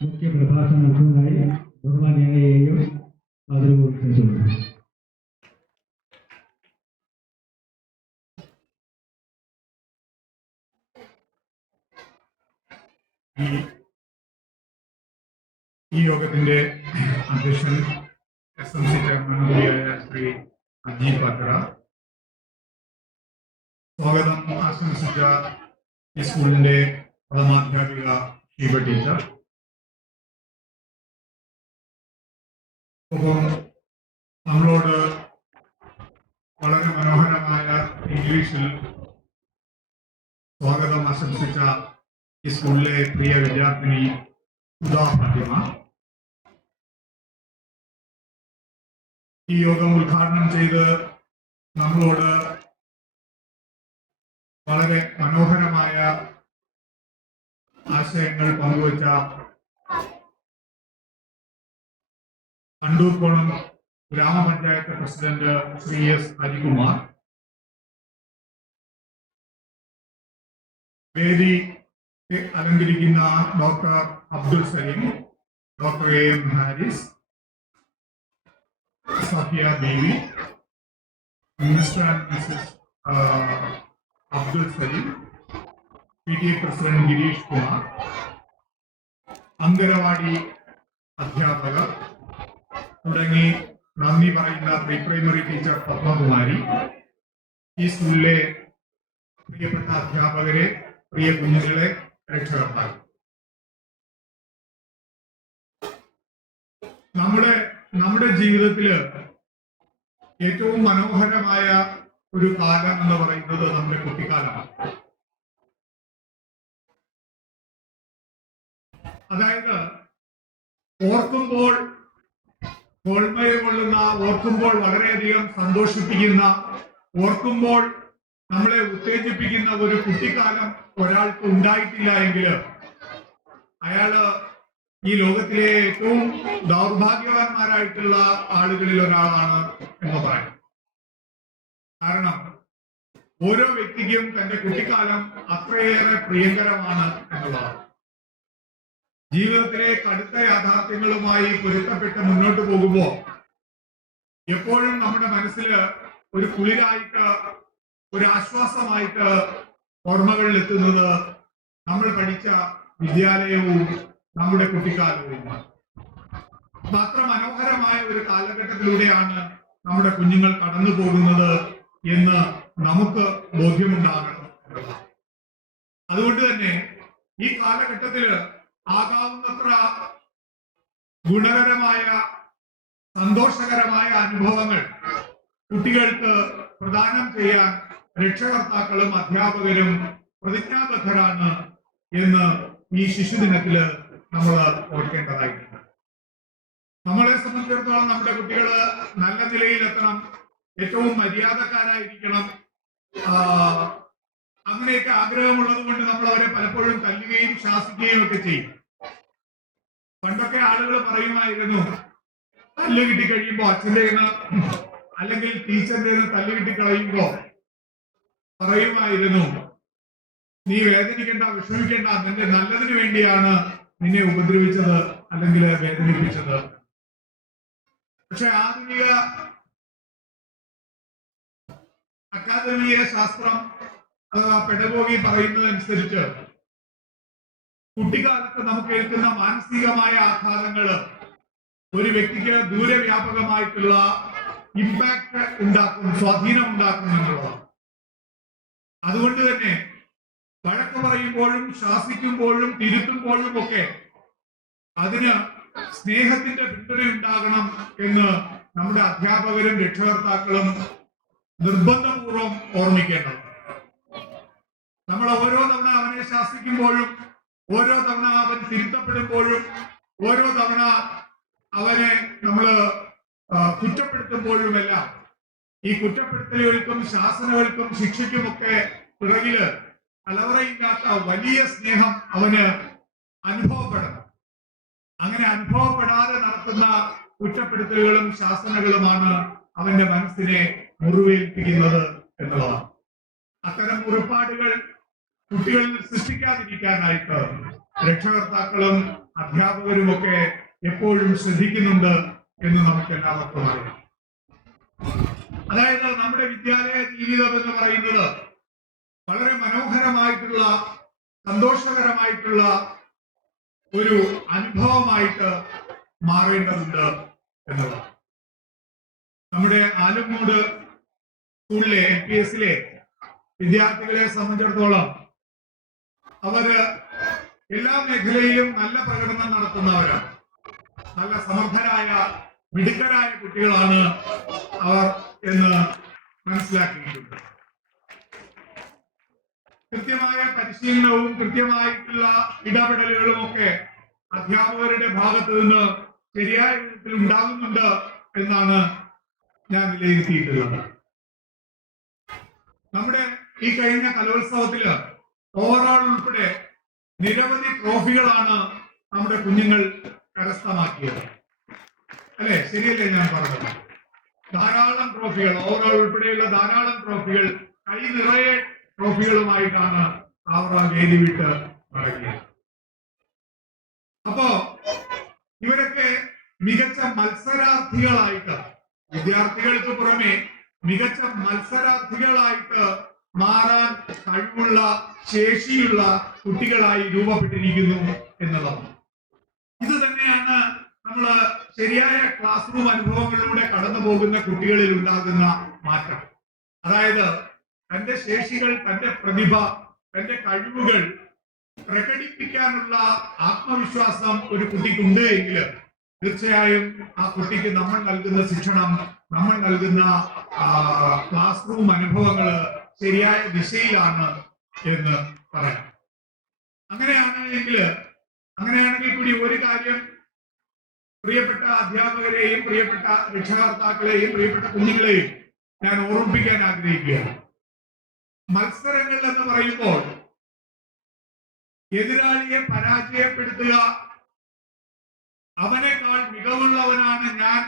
മുഖ്യ പ്രഭാഷണം നടത്തുന്നതായി ബഹുമാന്യയെയും ആദരവോടെ ക്ഷണിച്ചുകൊള്ളുന്നു. ഈ യോഗത്തിന്റെ അധ്യക്ഷൻ SMC ചെയർമാനായ ശ്രീ അജീബ് പാത്ര, സ്വാഗതം ആശംസിച്ച ഈ സ്കൂളിന്റെ പ്രഥമാധ്യാപിക ഷീബ ടീച്ചർ, ഒപ്പം നമ്മളോട് വളരെ മനോഹരമായ ഇംഗ്ലീഷിൽ സ്വാഗതം ആശംസിച്ച ഈ സ്കൂളിലെ പ്രിയ വിദ്യാർത്ഥിനി സുധാ ഫാത്തിമ, ഈ യോഗം ഉദ്ഘാടനം ചെയ്ത് നമ്മളോട് വളരെ മനോഹരമായ ആശയങ്ങൾ പങ്കുവച്ച കണ്ടൂർക്കോണം ഗ്രാമപഞ്ചായത്ത് പ്രസിഡന്റ് ശ്രീ എസ് ഹരികുമാർ, വേദി അലങ്കരിക്കുന്ന doctor Abdul Saleem, doctor AM Haris, Safiya Beevi, mister and Mrs Abdul Saleem, PTA president Girish Kumar, anganwadi അധ്യാപകർ തുടങ്ങി നന്ദി പറയുന്ന പ്രീ പ്രൈമറി ടീച്ചർ പത്മകുമാരി, ഈ സ്കൂളിലെ പ്രിയപ്പെട്ട അധ്യാപകരെ, പ്രിയ കുഞ്ഞുങ്ങളെ, രക്ഷകർത്താക്കൾ, നമ്മുടെ ജീവിതത്തില് ഏറ്റവും മനോഹരമായ ഒരു കാലം എന്ന് പറയുന്നത് നമ്മുടെ കുട്ടിക്കാലമാണ്. അതായത് ഓർക്കുമ്പോൾ ഓർമ്മയിൽ കൊള്ളുന്ന, ഓർക്കുമ്പോൾ വളരെയധികം സന്തോഷിപ്പിക്കുന്ന, ഓർക്കുമ്പോൾ നമ്മളെ ഉത്തേജിപ്പിക്കുന്ന ഒരു കുട്ടിക്കാലം ഒരാൾക്ക് ഉണ്ടായിട്ടില്ല എങ്കിൽ അയാള് ഈ ലോകത്തിലെ ഏറ്റവും ദൗർഭാഗ്യവാന്മാരായിട്ടുള്ള ആളുകളിൽ ഒരാളാണ് എന്ന് പറയാം. കാരണം ഓരോ വ്യക്തിക്കും തന്റെ കുട്ടിക്കാലം അത്രയേറെ പ്രിയങ്കരമാണ് എന്നുള്ളതാണ്. ജീവിതത്തിലെ കടുത്ത യാഥാർത്ഥ്യങ്ങളുമായി പൊരുത്തപ്പെട്ട് മുന്നോട്ട് പോകുമ്പോൾ എപ്പോഴും നമ്മുടെ മനസ്സിൽ ഒരു കുളിരായിട്ട്, ഒരു ആശ്വാസമായിട്ട് ഓർമ്മകളിൽ എത്തുന്നത് നമ്മൾ പഠിച്ച വിദ്യാലയവും നമ്മുടെ കുട്ടിക്കാലവുമാണ്. അത്ര മനോഹരമായ ഒരു കാലഘട്ടത്തിലൂടെയാണ് നമ്മുടെ കുഞ്ഞുങ്ങൾ കടന്നു പോകുന്നത് എന്ന് നമുക്ക് ബോധ്യമുണ്ടാകണം. അതുകൊണ്ട് തന്നെ ഈ കാലഘട്ടത്തില് ആകാവുന്നത്ര ഗുണകരമായ, സന്തോഷകരമായ അനുഭവങ്ങൾ കുട്ടികൾക്ക് പ്രദാനം ചെയ്യാൻ രക്ഷകർത്താക്കളും അധ്യാപകരും പ്രതിജ്ഞാബദ്ധരാണ് എന്ന് ഈ ശിശുദിനത്തില് നമ്മൾ ഓർക്കേണ്ടതായിട്ടുണ്ട്. നമ്മളെ സംബന്ധിച്ചിടത്തോളം നമ്മുടെ കുട്ടികള് നല്ല നിലയിലെത്തണം, ഏറ്റവും മര്യാദക്കാരായിരിക്കണം, അങ്ങനെയൊക്കെ ആഗ്രഹമുള്ളത് കൊണ്ട് നമ്മൾ അവരെ പലപ്പോഴും തല്ലുകയും ശാസിക്കുകയും ഒക്കെ ചെയ്യും. പണ്ടൊക്കെ ആളുകൾ പറയുമായിരുന്നു, തല്ല് കിട്ടി കഴിയുമ്പോ അച്ഛൻ്റെ അല്ലെങ്കിൽ ടീച്ചറിന്റെ തല്ല് കിട്ടി കഴിയുമ്പോ പറയുമായിരുന്നു, നീ വേദനിക്കേണ്ട, വിഷമിക്കേണ്ട, നിന്റെ നല്ലതിന് വേണ്ടിയാണ് നിന്നെ ഉപദ്രവിച്ചത് അല്ലെങ്കിൽ വേദനിപ്പിച്ചത്. പക്ഷെ ആധുനിക അക്കാദമിക ശാസ്ത്രം അഥവാ പെഡഗോഗി പറയുന്നതനുസരിച്ച് കുട്ടിക്കാലത്ത് നമുക്ക് ഏൽക്കുന്ന മാനസികമായ ആഘാതങ്ങൾ ഒരു വ്യക്തിക്ക് ദൂരവ്യാപകമായിട്ടുള്ള ഇമ്പാക്ട് ഉണ്ടാക്കും, സ്വാധീനം ഉണ്ടാക്കും എന്നുള്ളതാണ്. അതുകൊണ്ട് തന്നെ വഴക്ക് പറയുമ്പോഴും ശാസിക്കുമ്പോഴും തിരുത്തുമ്പോഴും ഒക്കെ അതിന് സ്നേഹത്തിന്റെ പിന്തുണയുണ്ടാകണം എന്ന് നമ്മുടെ അധ്യാപകരും രക്ഷകർത്താക്കളും നിർബന്ധപൂർവം ഓർമ്മിക്കേണ്ടത്. നമ്മൾ ഓരോ തവണ അവനെ ശാസിക്കുമ്പോഴും, ഓരോ തവണ അവൻ തിരുത്തപ്പെടുമ്പോഴും, ഓരോ തവണ അവനെ നമ്മൾ കുറ്റപ്പെടുത്തുമ്പോഴുമെല്ലാം ഈ കുറ്റപ്പെടുത്തലുകൾക്കും ശാസനകൾക്കും ശിക്ഷയ്ക്കുമൊക്കെ പിറകില് കലവറയില്ലാത്ത വലിയ സ്നേഹം അവന് അനുഭവപ്പെടണം. അങ്ങനെ അനുഭവപ്പെടാതെ നടത്തുന്ന കുറ്റപ്പെടുത്തലുകളും ശാസനകളുമാണ് അവന്റെ മനസ്സിനെ മുറിവേൽപ്പിക്കുന്നത് എന്നുള്ളതാണ്. അത്തരം മുറിപ്പാടുകൾ കുട്ടികളിൽ സൃഷ്ടിക്കാതിരിക്കാനായിട്ട് രക്ഷകർത്താക്കളും അധ്യാപകരുമൊക്കെ എപ്പോഴും ശ്രദ്ധിക്കുന്നുണ്ട് എന്ന് നമുക്ക് എല്ലാവർക്കും അറിയാം. അതായത് നമ്മുടെ വിദ്യാലയ ജീവിതം എന്ന് പറയുന്നത് വളരെ മനോഹരമായിട്ടുള്ള സന്തോഷകരമായിട്ടുള്ള ഒരു അനുഭവമായിട്ട് മാറേണ്ടതുണ്ട് എന്നുള്ളത്. നമ്മുടെ ആലുംമൂട് സ്കൂളിലെ LPSലെ വിദ്യാർത്ഥികളെ സംബന്ധിച്ചിടത്തോളം അവര് എല്ലാ മേഖലയിലും നല്ല പ്രകടനം നടത്തുന്നവരാണ്. നല്ല സമർത്ഥരായ മിടുക്കരായ കുട്ടികളാണ് അവർ എന്ന് മനസ്സിലാക്കിയിട്ടുണ്ട്. കൃത്യമായ പരിശീലനവും കൃത്യമായിട്ടുള്ള ഇടപെടലുകളും ഒക്കെ അധ്യാപകരുടെ ഭാഗത്ത് നിന്ന് ശരിയായ വിധത്തിൽ ഉണ്ടാകുന്നുണ്ട് എന്നാണ് ഞാൻ വിലയിരുത്തിയിട്ടുള്ളത്. നമ്മുടെ ഈ കഴിഞ്ഞ കലോത്സവത്തില് ഓവറോൾ ഉൾപ്പെടെ നിരവധി ട്രോഫികളാണ് നമ്മുടെ കുഞ്ഞുങ്ങൾ കരസ്ഥമാക്കിയത്. അല്ലെ, ശരിയല്ലേ ഞാൻ പറഞ്ഞത്? ധാരാളം ട്രോഫികൾ, ഓവറോൾ ഉൾപ്പെടെയുള്ള ധാരാളം ട്രോഫികൾ, കൈ നിറയെ ട്രോഫികളുമായിട്ടാണ് അവർ ആ വേദി വിട്ട് മടങ്ങിയത്. അപ്പോ ഇവരൊക്കെ മികച്ച മത്സരാർത്ഥികളായിട്ട്, വിദ്യാർത്ഥികൾക്ക് പുറമെ മികച്ച മത്സരാർത്ഥികളായിട്ട് മാറാൻ കഴിവുള്ള ശേഷിയുള്ള കുട്ടികളായി രൂപപ്പെട്ടിരിക്കുന്നു എന്നുള്ളതാണ്. ഇത് തന്നെയാണ് നമ്മൾ ശരിയായ ക്ലാസ് റൂം അനുഭവങ്ങളിലൂടെ കടന്നു പോകുന്ന കുട്ടികളിൽ ഉണ്ടാകുന്ന മാറ്റം. അതായത് തന്റെ ശേഷികൾ, തന്റെ പ്രതിഭ, തന്റെ കഴിവുകൾ പ്രകടിപ്പിക്കാനുള്ള ആത്മവിശ്വാസം ഒരു കുട്ടിക്കുണ്ട് എങ്കിൽ തീർച്ചയായും ആ കുട്ടിക്ക് നമ്മൾ നൽകുന്ന ശിക്ഷണം, നമ്മൾ നൽകുന്ന ക്ലാസ് റൂം അനുഭവങ്ങൾ ശരിയായ ദിശയിലാണ് എന്ന് പറയാം. അങ്ങനെയാണെങ്കിൽ കൂടി ഒരു കാര്യം പ്രിയപ്പെട്ട അധ്യാപകരെയും പ്രിയപ്പെട്ട രക്ഷകർത്താക്കളെയും പ്രിയപ്പെട്ട കുഞ്ഞുങ്ങളെയും ഞാൻ ഓർമ്മിപ്പിക്കാൻ ആഗ്രഹിക്കുകയാണ്. മത്സരങ്ങൾ എന്ന് പറയുമ്പോൾ എതിരാളിയെ പരാജയപ്പെടുത്തുക, അവനേക്കാൾ മികവുള്ളവനാണ് ഞാൻ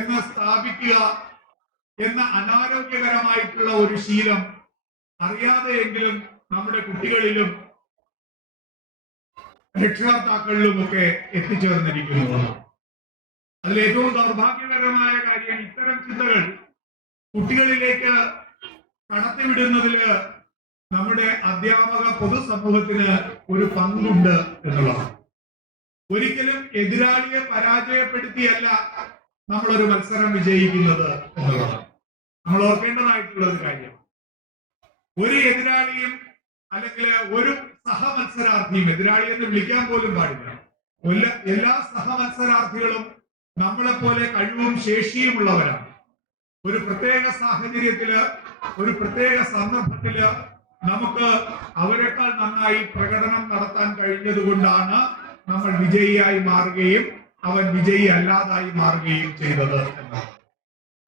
എന്ന് സ്ഥാപിക്കുക എന്ന അനാരോഗ്യകരമായിട്ടുള്ള ഒരു ശീലം അറിയാതെയെങ്കിലും നമ്മുടെ കുട്ടികളിലും രക്ഷകർത്താക്കളിലുമൊക്കെ എത്തിച്ചേർന്നിരിക്കുന്നു. അതിൽ ഏറ്റവും ദൗർഭാഗ്യകരമായ കാര്യം, ഇത്തരം ചിന്തകൾ കുട്ടികളിലേക്ക് കടത്തിവിടുന്നതില് നമ്മുടെ അധ്യാപക പൊതുസമൂഹത്തിന് ഒരു പങ്കുണ്ട് എന്നുള്ളതാണ്. ഒരിക്കലും എതിരാളിയെ പരാജയപ്പെടുത്തിയല്ല നമ്മളൊരു മത്സരം വിജയിക്കുന്നത് എന്നുള്ളതാണ് നമ്മൾ ഓർക്കേണ്ടതായിട്ടുള്ള ഒരു കാര്യം. ഒരു എതിരാളിയും അല്ലെങ്കിൽ ഒരു സഹമത്സരാർത്ഥിയും, എതിരാളി എന്ന് വിളിക്കാൻ പോലും പാടില്ല, എല്ലാ സഹമത്സരാർത്ഥികളും നമ്മളെപ്പോലെ കഴിവും ശേഷിയും ഉള്ളവരാണ്. ഒരു പ്രത്യേക സാഹചര്യത്തില്, ഒരു പ്രത്യേക സന്ദർഭത്തില് നമുക്ക് അവരെക്കാൾ നന്നായി പ്രകടനം നടത്താൻ കഴിഞ്ഞത് കൊണ്ടാണ് നമ്മൾ വിജയിയായി മാറുകയും അവൻ വിജയി അല്ലാതായി മാറുകയും ചെയ്തത് എന്നാണ്.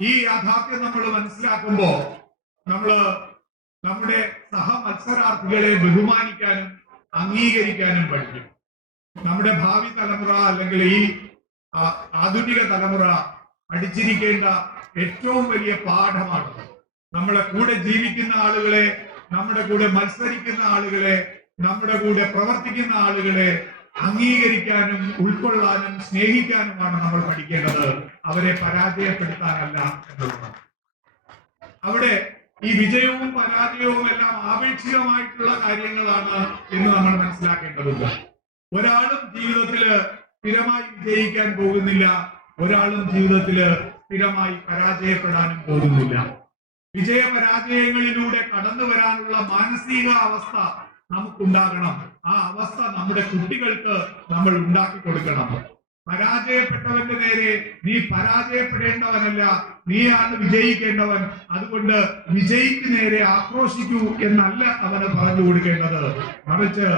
ഈ യാഥാർത്ഥ്യം നമ്മൾ മനസ്സിലാക്കുമ്പോൾ നമ്മള് നമ്മുടെ സഹമത്സരാർത്ഥികളെ ബഹുമാനിക്കാനും അംഗീകരിക്കാനും പഠിക്കും. നമ്മുടെ ഭാവി തലമുറ അല്ലെങ്കിൽ ഈ ആധുനിക തലമുറ പഠിച്ചിരിക്കേണ്ട ഏറ്റവും വലിയ പാഠമാണ് നമ്മളെ കൂടെ ജീവിക്കുന്ന ആളുകളെ, നമ്മുടെ കൂടെ മത്സരിക്കുന്ന ആളുകളെ, നമ്മുടെ കൂടെ പ്രവർത്തിക്കുന്ന ആളുകളെ അംഗീകരിക്കാനും ഉൾക്കൊള്ളാനും സ്നേഹിക്കാനുമാണ് നമ്മൾ പഠിക്കേണ്ടത്, അവരെ പരാജയപ്പെടുത്താനല്ല എന്നുള്ളതാണ്. അവിടെ ഈ വിജയവും പരാജയവും എല്ലാം ആപേക്ഷികമായിട്ടുള്ള കാര്യങ്ങളാണ് എന്ന് നമ്മൾ മനസ്സിലാക്കേണ്ടതുണ്ട്. ഒരാളും ജീവിതത്തില് സ്ഥിരമായി വിജയിക്കാൻ പോകുന്നില്ല, ഒരാളും ജീവിതത്തില് സ്ഥിരമായി പരാജയപ്പെടാനും പോകുന്നില്ല. വിജയപരാജയങ്ങളിലൂടെ കടന്നു വരാനുള്ള മാനസിക അവസ്ഥ നമുക്കുണ്ടാകണം. ആ അവസ്ഥ നമ്മുടെ കുട്ടികൾക്ക് നമ്മൾ ഉണ്ടാക്കി കൊടുക്കണം. പരാജയപ്പെട്ടവന്റെ നേരെ നീ പരാജയപ്പെടേണ്ടവനല്ല, നീയാണ് വിജയിക്കേണ്ടവൻ, അതുകൊണ്ട് വിജയിക്ക് നേരെ ആക്രോശിക്കൂ എന്നല്ല അവന് പറഞ്ഞു കൊടുക്കേണ്ടത്. മറിച്ച്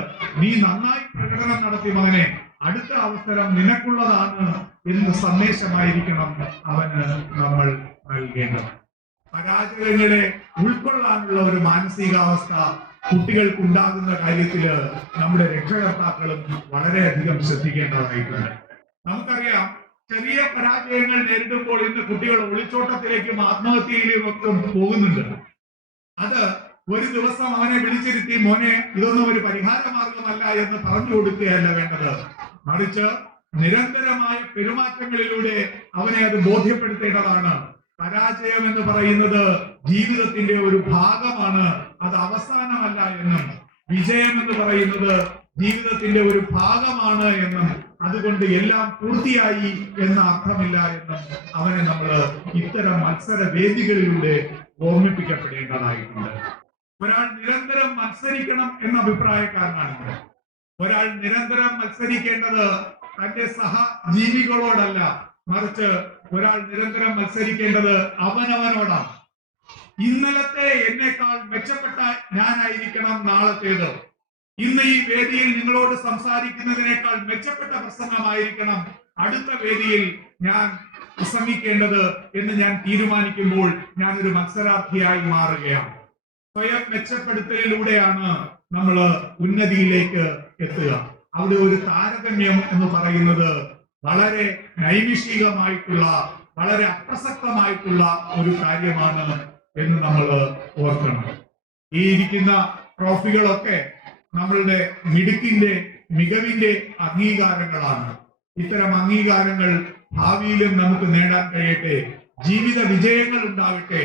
നീ നന്നായി പ്രകടനം നടത്തി മകനെ, അടുത്ത അവസരം നിനക്കുള്ളതാണ് എന്ന സന്ദേശമായിരിക്കണം അവന് നമ്മൾ നൽകേണ്ടത്. പരാജയങ്ങളെ ഉൾക്കൊള്ളാനുള്ള ഒരു മാനസികാവസ്ഥ കുട്ടികൾക്ക് ഉണ്ടാകുന്ന കാര്യത്തില് നമ്മുടെ രക്ഷകർത്താക്കളും വളരെയധികം ശ്രദ്ധിക്കേണ്ടതായിട്ടുണ്ട്. നമുക്കറിയാം, ചെറിയ പരാജയങ്ങൾ നേരിടുമ്പോൾ ഇന്ന് കുട്ടികൾ ഒളിച്ചോട്ടത്തിലേക്കും ആത്മഹത്യയിലേക്കും ഒക്കെ പോകുന്നുണ്ട്. അത് ഒരു ദിവസം അവനെ വിളിച്ചിരുത്തി, മോനെ ഇതൊന്നും ഒരു പരിഹാര മാർഗമല്ല എന്ന് പറഞ്ഞു കൊടുക്കുകയല്ല വേണ്ടത്, മറിച്ച് നിരന്തരമായ പെരുമാറ്റങ്ങളിലൂടെ അവനെ അത് ബോധ്യപ്പെടുത്തേണ്ടതാണ്. പരാജയം എന്ന് പറയുന്നത് ജീവിതത്തിന്റെ ഒരു ഭാഗമാണ്, അത് അവസാനമല്ല എന്നും വിജയം എന്ന് പറയുന്നത് ജീവിതത്തിന്റെ ഒരു ഭാഗമാണ് എന്നും അതുകൊണ്ട് എല്ലാം പൂർത്തിയായി എന്ന അർത്ഥമില്ല എന്നും അവനെ നമ്മൾ ഇത്തരം മത്സര വേദികളിലൂടെ ഓർമ്മിപ്പിക്കപ്പെടേണ്ടതായിട്ടുണ്ട്. ഒരാൾ നിരന്തരം മത്സരിക്കണം എന്ന അഭിപ്രായക്കാരനാണ്. ഒരാൾ നിരന്തരം മത്സരിക്കേണ്ടത് തന്റെ സഹജീവികളോടല്ല, മറിച്ച് ഒരാൾ നിരന്തരം മത്സരിക്കേണ്ടത് അവനവനോടാണ്. ഇന്നലത്തെ എന്നേക്കാൾ മെച്ചപ്പെട്ട ഞാനായിരിക്കണം നാളത്തേത്. ഇന്ന് ഈ വേദിയിൽ നിങ്ങളോട് സംസാരിക്കുന്നതിനേക്കാൾ മെച്ചപ്പെട്ട പ്രസംഗമായിരിക്കണം അടുത്ത വേദിയിൽ ഞാൻ പ്രസംഗിക്കേണ്ടത് എന്ന് ഞാൻ തീരുമാനിക്കുമ്പോൾ ഞാൻ ഒരു മത്സരാർത്ഥിയായി മാറുകയാണ്. സ്വയം മെച്ചപ്പെടുത്തലിലൂടെയാണ് നമ്മൾ ഉന്നതിയിലേക്ക് എത്തുക. അവിടെ ഒരു താരതമ്യം എന്ന് പറയുന്നത് വളരെ നൈമിഷികമായിട്ടുള്ള, വളരെ അപ്രസക്തമായിട്ടുള്ള ഒരു കാര്യമാണ് എന്ന് നമ്മൾ ഓർക്കണം. ഈ ഇരിക്കുന്ന ട്രോഫികളൊക്കെ നമ്മളുടെ മിടുക്കിന്റെ, മികവിന്റെ അംഗീകാരങ്ങളാണ്. ഇത്തരം അംഗീകാരങ്ങൾ ഭാവിയിലും നമുക്ക് നേടാൻ കഴിയട്ടെ, ജീവിത വിജയങ്ങൾ ഉണ്ടാകട്ടെ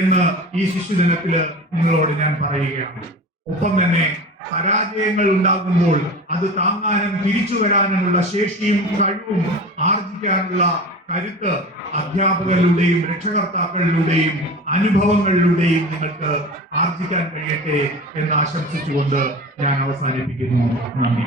എന്ന് ഈ ശിശുദിനത്തില് നിങ്ങളോട് ഞാൻ പറയുകയാണ്. ഒപ്പം തന്നെ പരാജയങ്ങൾ ഉണ്ടാകുമ്പോൾ അത് താങ്ങാനും തിരിച്ചു വരാനുമുള്ള ശേഷിയും കഴിവും ആർജിക്കാനുള്ള കരുത്ത് അധ്യാപകരിലൂടെയും രക്ഷകർത്താക്കളിലൂടെയും അനുഭവങ്ങളിലൂടെയും നിങ്ങൾക്ക് ആർജിക്കാൻ കഴിയട്ടെ എന്ന് ആശംസിച്ചുകൊണ്ട് ഞാൻ അവസാനിപ്പിക്കുന്നു. നന്ദി.